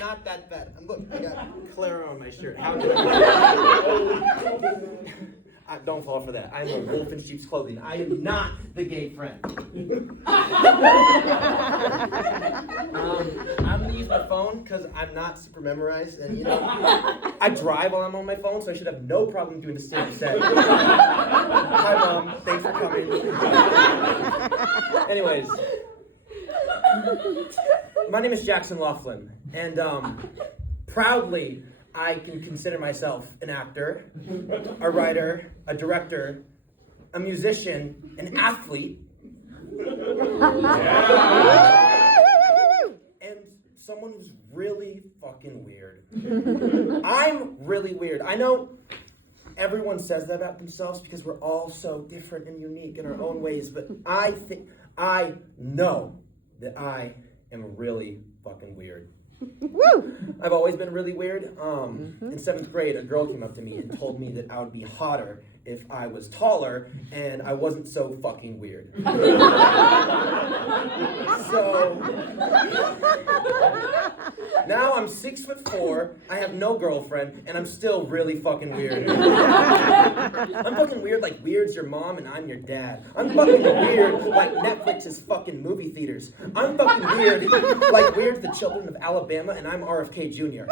not that bad. Look, I got Clara on my shirt. How did I don't fall for that. I'm a wolf in sheep's clothing. I am not the gay friend. I'm gonna use my phone because I'm not super memorized, and you know, I drive while I'm on my phone, so I should have no problem doing the same set. Hi, Mom. Thanks for coming. Anyways, my name is Jackson Laughlin, and proudly, I can consider myself an actor, a writer, a director, a musician, an athlete, and someone who's really fucking weird. I'm really weird. I know everyone says that about themselves because we're all so different and unique in our own ways, but I know that I am really fucking weird. Woo! I've always been really weird. In 7th grade, a girl came up to me and told me that I would be hotter if I was taller and I wasn't so fucking weird. So now I'm 6'4", I have no girlfriend, and I'm still really fucking weird. I'm fucking weird like Weird's your mom and I'm your dad. I'm fucking weird like Netflix is fucking movie theaters. I'm fucking weird like Weird's the Children of Alabama and I'm RFK Jr.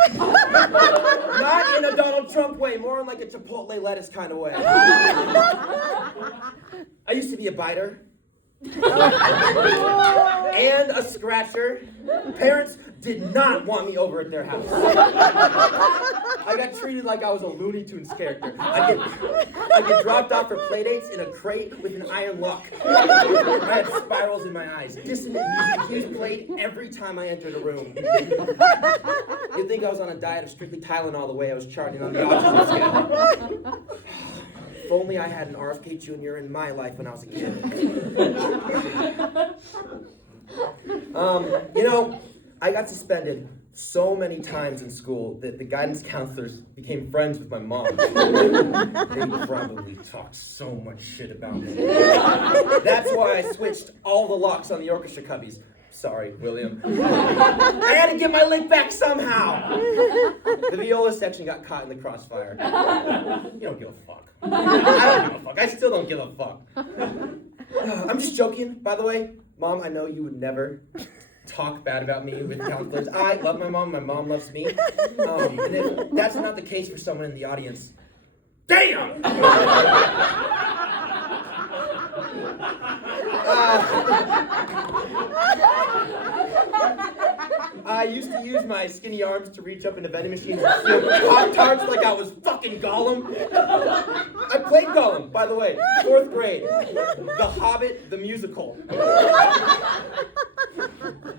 Not in a Donald Trump way, more in like a Chipotle lettuce kind of way. I used to be a biter. And a scratcher. Parents did not want me over at their house. I got treated like I was a Looney Tunes character. I get dropped off for playdates in a crate with an iron lock. I had spirals in my eyes. Dissonant music cues played every time I entered a room. You'd think I was on a diet of strictly Tylenol the way I was charting on the autism scale. If only I had an RFK Jr. in my life when I was a kid. You know, I got suspended so many times in school that the guidance counselors became friends with my mom. They probably talked so much shit about me. That's why I switched all the locks on the orchestra cubbies. Sorry, William. I had to get my lick back somehow. The viola section got caught in the crossfire. You don't give a fuck. I don't give a fuck. I still don't give a fuck. I'm just joking, by the way. Mom, I know you would never talk bad about me with counselors. I love my mom loves me. And if that's not the case for someone in the audience, damn! I used to use my skinny arms to reach up into vending machines and steal Pop-Tarts like I was fucking Gollum. I played Gollum, by the way, 4th grade. The Hobbit, the musical.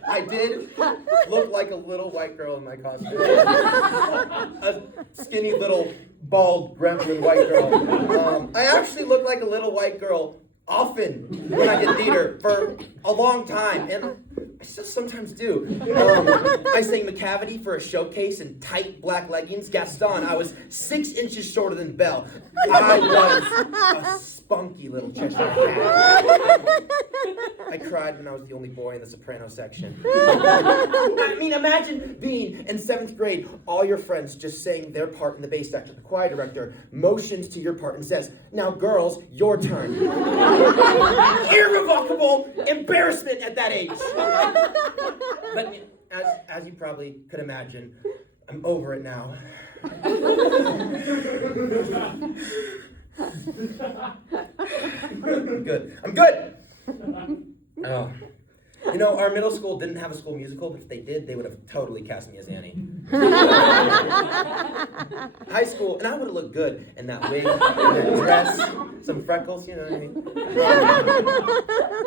I did look like a little white girl in my costume. A skinny little bald gremlin white girl. I actually look like a little white girl often when I did theater for a long time, and I still sometimes do. I sang McCavity for a showcase in tight black leggings. Gaston, I was 6 inches shorter than Belle. I was a spunky little Cheshire cat. I cried when I was the only boy in the soprano section. I mean, imagine being in 7th grade, all your friends just saying their part in the bass section. The choir director motions to your part and says, "Now girls, your turn." Irrevocable embarrassment at that age. But as you probably could imagine, I'm over it now. I'm good. Oh. You know, our middle school didn't have a school musical, but if they did, they would have totally cast me as Annie. High school, and I would have looked good in that wig, that dress, some freckles, you know what I mean?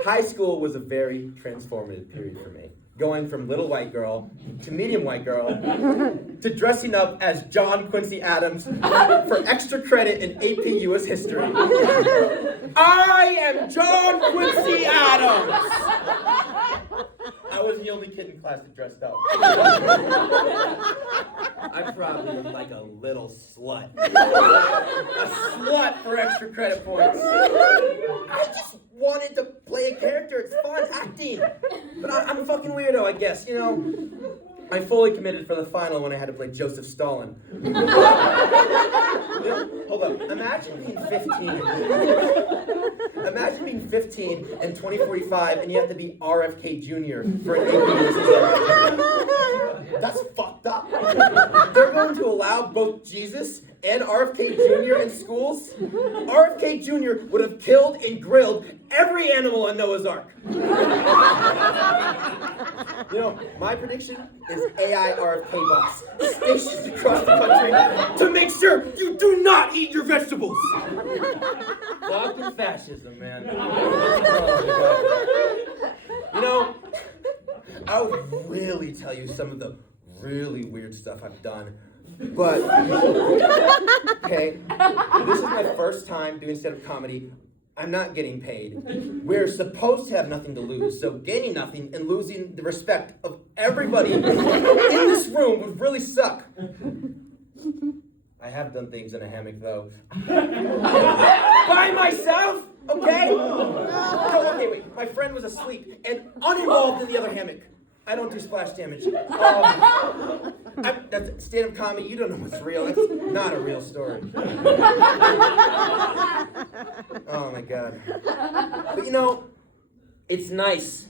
High school was a very transformative period for me. Going from little white girl to medium white girl to dressing up as John Quincy Adams for extra credit in AP US history. I am John Quincy Adams! I was the only kid in class that dressed up. I probably looked like a little slut. A slut for extra credit points. I just wanted to play a character. It's fun acting. But I'm a fucking weirdo, I guess, you know. I fully committed for the final when I had to play Joseph Stalin. Hold up. Imagine being 15. Imagine being 15 in 2045 and you have to be RFK Jr. for an AP. That's fucked up. They're going to allow both Jesus and RFK Jr. in schools? RFK Jr. would have killed and grilled every animal on Noah's Ark. You know, my prediction is AI RFK bots stationed across the country to make sure you do not eat your vegetables. Fucking fascism, man. You know, I would really tell you some of the really weird stuff I've done. But, okay, this is my first time doing stand-up comedy. I'm not getting paid. We're supposed to have nothing to lose, so gaining nothing and losing the respect of everybody in this room would really suck. I have done things in a hammock, though. By myself? Okay? No, okay, wait. My friend was asleep and uninvolved in the other hammock. I don't do splash damage. That's stand-up comedy. You don't know what's real. That's not a real story. Oh my God. But you know, it's nice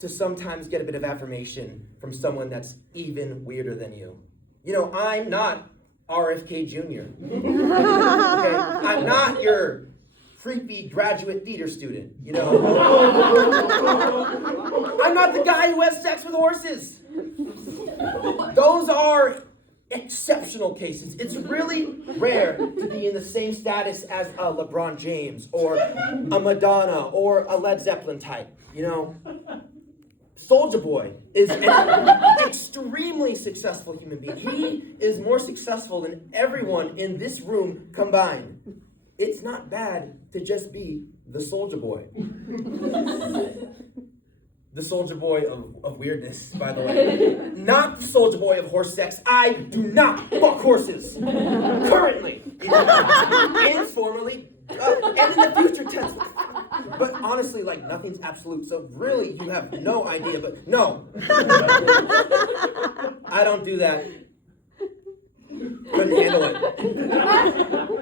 to sometimes get a bit of affirmation from someone that's even weirder than you. You know, I'm not RFK Jr. Okay? I'm not your creepy graduate theater student, you know? I'm not the guy who has sex with horses. Those are exceptional cases. It's really rare to be in the same status as a LeBron James or a Madonna or a Led Zeppelin type, you know? Soulja Boy is an extremely successful human being. He is more successful than everyone in this room combined. It's not bad to just be the Soulja Boy. The Soulja Boy of weirdness, by the way. Not the Soulja Boy of horse sex. I do not fuck horses. Currently. And formerly. And in the future tense. But honestly, like, nothing's absolute. So really, you have no idea. But no. I don't do that. Couldn't handle it.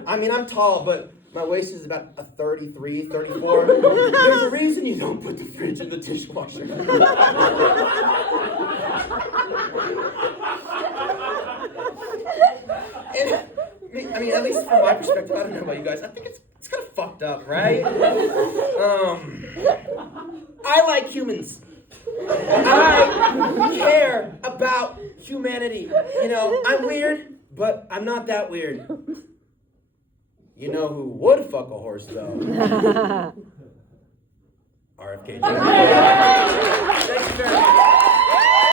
I mean, I'm tall, but my waist is about a 33, 34. There's a reason you don't put the fridge in the dishwasher. And, I mean, at least from my perspective, I don't know about you guys, I think it's kind of fucked up, right? I like humans. I care about humanity. You know, I'm weird, but I'm not that weird. You know who would fuck a horse, though? RFK Jr.